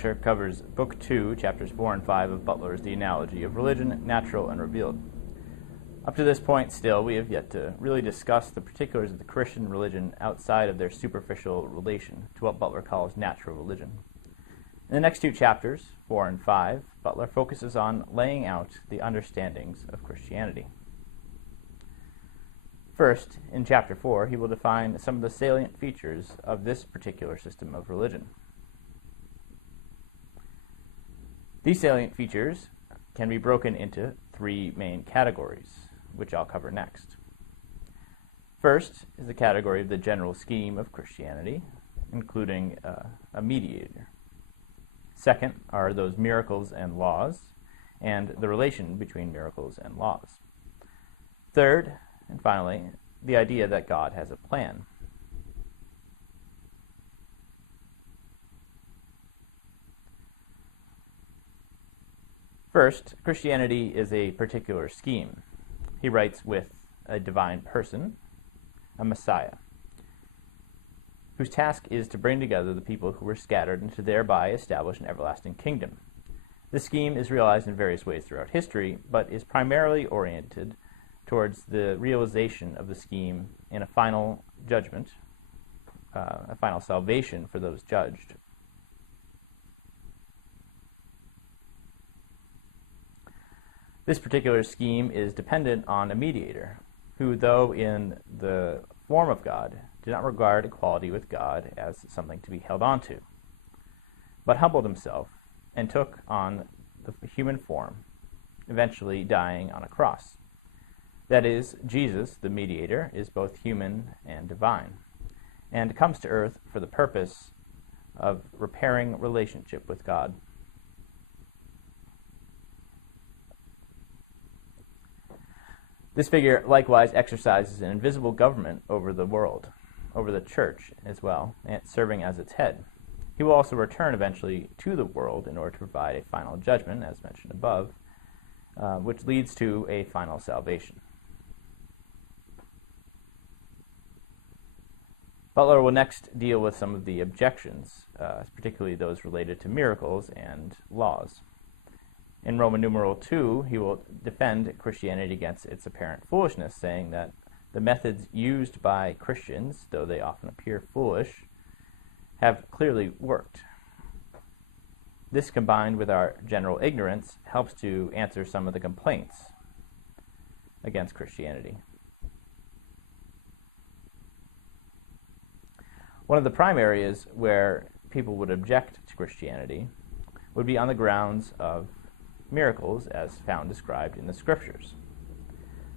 lecture covers Book 2, Chapters 4 and 5 of Butler's The Analogy of Religion, Natural and Revealed. Up to this point, still, we have yet to really discuss the particulars of the Christian religion outside of their superficial relation to what Butler calls natural religion. In the next two chapters, 4 and 5, Butler focuses on laying out the understandings of Christianity. First, in Chapter 4, he will define some of the salient features of this particular system of religion. These salient features can be broken into three main categories, which I'll cover next. First is the category of the general scheme of Christianity, including a mediator. Second are those miracles and laws, and the relation between miracles and laws. Third, and finally, the idea that God has a plan. First, Christianity is a particular scheme. He writes with a divine person, a Messiah, whose task is to bring together the people who were scattered and to thereby establish an everlasting kingdom. This scheme is realized in various ways throughout history, but is primarily oriented towards the realization of the scheme in a final judgment, a final salvation for those judged. This particular scheme is dependent on a mediator, who, though in the form of God, did not regard equality with God as something to be held on to, but humbled himself and took on the human form, eventually dying on a cross. That is, Jesus, the mediator, is both human and divine, and comes to earth for the purpose of repairing relationship with God. This figure likewise exercises an invisible government over the world, over the church as well, and serving as its head. He will also return eventually to the world in order to provide a final judgment, as mentioned above, which leads to a final salvation. Butler will next deal with some of the objections, particularly those related to miracles and laws. In Roman numeral 2, he will defend Christianity against its apparent foolishness, saying that the methods used by Christians, though they often appear foolish, have clearly worked. This, combined with our general ignorance, helps to answer some of the complaints against Christianity. One of the prime areas where people would object to Christianity would be on the grounds of miracles as found described in the Scriptures.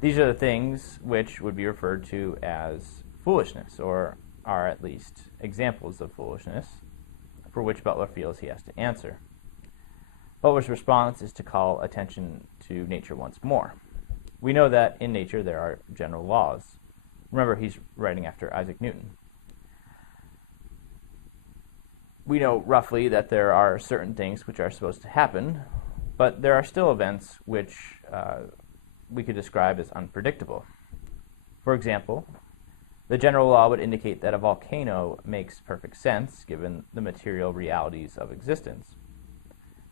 These are the things which would be referred to as foolishness, or are at least examples of foolishness, for which Butler feels he has to answer. Butler's response is to call attention to nature once more. We know that in nature there are general laws. Remember, he's writing after Isaac Newton. We know roughly that there are certain things which are supposed to happen, but there are still events which we could describe as unpredictable. For example, the general law would indicate that a volcano makes perfect sense given the material realities of existence.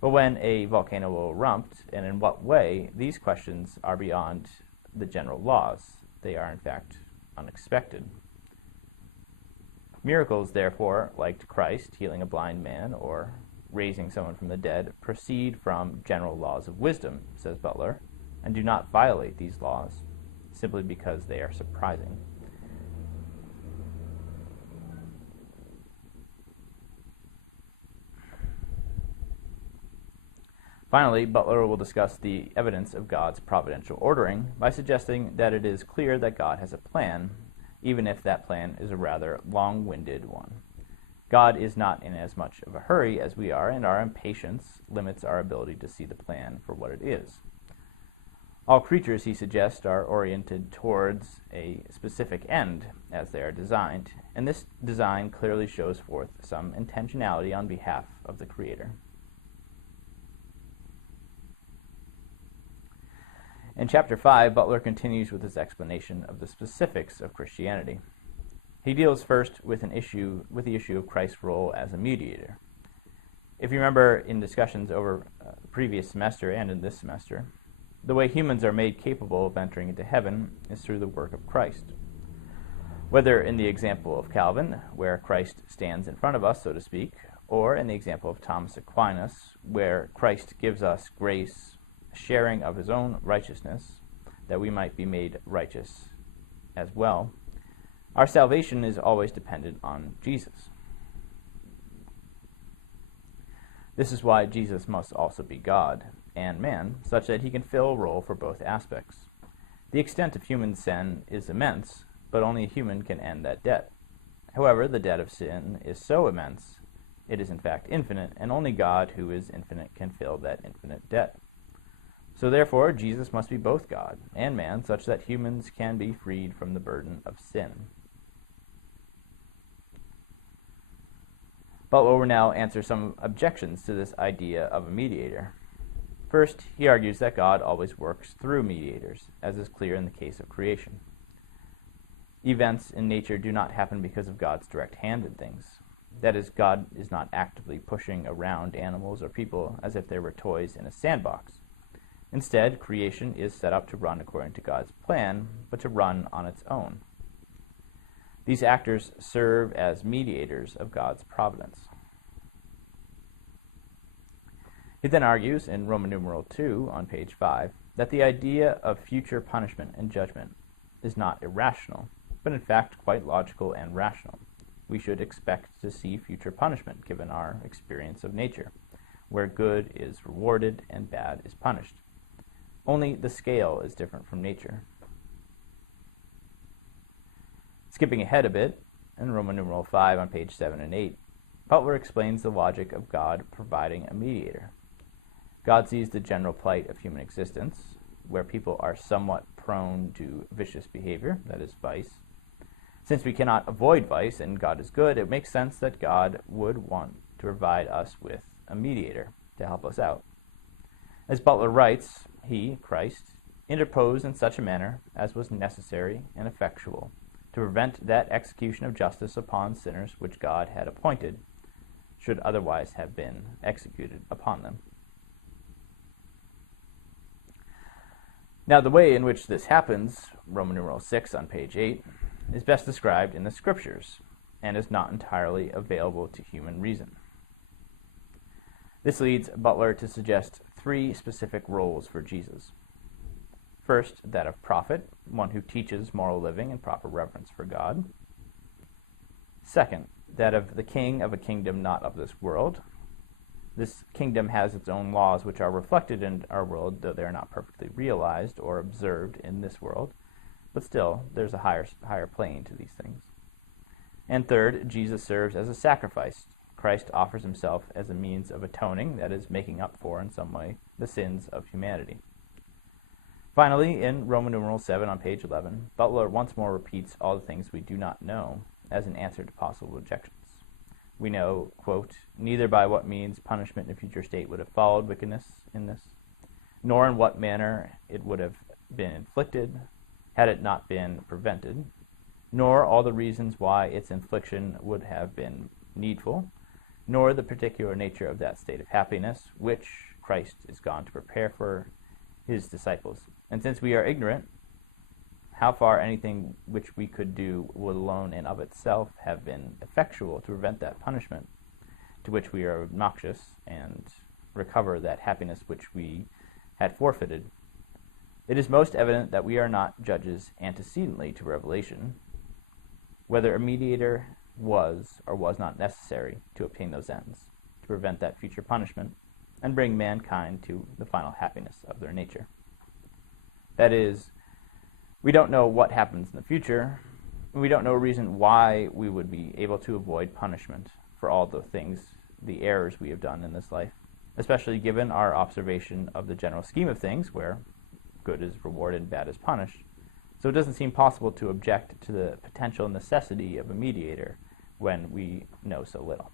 But when a volcano will erupt, and in what way, these questions are beyond the general laws. They are, in fact, unexpected. Miracles, therefore, like Christ healing a blind man or raising someone from the dead, proceed from general laws of wisdom, says Butler, and do not violate these laws simply because they are surprising. Finally, Butler will discuss the evidence of God's providential ordering by suggesting that it is clear that God has a plan, even if that plan is a rather long-winded one. God is not in as much of a hurry as we are, and our impatience limits our ability to see the plan for what it is. All creatures, he suggests, are oriented towards a specific end as they are designed, and this design clearly shows forth some intentionality on behalf of the Creator. In Chapter 5, Butler continues with his explanation of the specifics of Christianity. He deals first with the issue of Christ's role as a mediator. If you remember in discussions over previous semester and in this semester, the way humans are made capable of entering into heaven is through the work of Christ. Whether in the example of Calvin, where Christ stands in front of us, so to speak, or in the example of Thomas Aquinas, where Christ gives us grace, sharing of his own righteousness, that we might be made righteous as well, our salvation is always dependent on Jesus. This is why Jesus must also be God and man, such that he can fill a role for both aspects. The extent of human sin is immense, but only a human can end that debt. However, the debt of sin is so immense, it is in fact infinite, and only God, who is infinite, can fill that infinite debt. So therefore, Jesus must be both God and man, such that humans can be freed from the burden of sin. Butler will now answer some objections to this idea of a mediator. First, he argues that God always works through mediators, as is clear in the case of creation. Events in nature do not happen because of God's direct hand in things. That is, God is not actively pushing around animals or people as if they were toys in a sandbox. Instead, creation is set up to run according to God's plan, but to run on its own. These actors serve as mediators of God's providence. He then argues in Roman numeral 2 on page 5 that the idea of future punishment and judgment is not irrational, but in fact quite logical and rational. We should expect to see future punishment given our experience of nature, where good is rewarded and bad is punished. Only the scale is different from nature. Skipping ahead a bit, in Roman numeral 5 on page 7 and 8, Butler explains the logic of God providing a mediator. God sees the general plight of human existence, where people are somewhat prone to vicious behavior, that is, vice. Since we cannot avoid vice and God is good, it makes sense that God would want to provide us with a mediator to help us out. As Butler writes, he, Christ, interposed in such a manner as was necessary and effectual to prevent that execution of justice upon sinners which God had appointed should otherwise have been executed upon them. Now, the way in which this happens, Roman numeral 6 on page 8, is best described in the Scriptures and is not entirely available to human reason. This leads Butler to suggest three specific roles for Jesus. First, that of prophet, one who teaches moral living and proper reverence for God. Second, that of the king of a kingdom not of this world. This kingdom has its own laws which are reflected in our world, though they are not perfectly realized or observed in this world. But still, there's a higher plane to these things. And third, Jesus serves as a sacrifice. Christ offers himself as a means of atoning, that is, making up for, in some way, the sins of humanity. Finally, in Roman numeral 7 on page 11, Butler once more repeats all the things we do not know as an answer to possible objections. We know, quote, neither by what means punishment in a future state would have followed wickedness in this, nor in what manner it would have been inflicted had it not been prevented, nor all the reasons why its infliction would have been needful, nor the particular nature of that state of happiness which Christ is gone to prepare for his disciples. And since we are ignorant, how far anything which we could do would alone and of itself have been effectual to prevent that punishment to which we are obnoxious and recover that happiness which we had forfeited, it is most evident that we are not judges antecedently to revelation, whether a mediator was or was not necessary to obtain those ends, to prevent that future punishment, and bring mankind to the final happiness of their nature. That is, we don't know what happens in the future, and we don't know a reason why we would be able to avoid punishment for all the things, the errors we have done in this life, especially given our observation of the general scheme of things, where good is rewarded and bad is punished. So it doesn't seem possible to object to the potential necessity of a mediator when we know so little.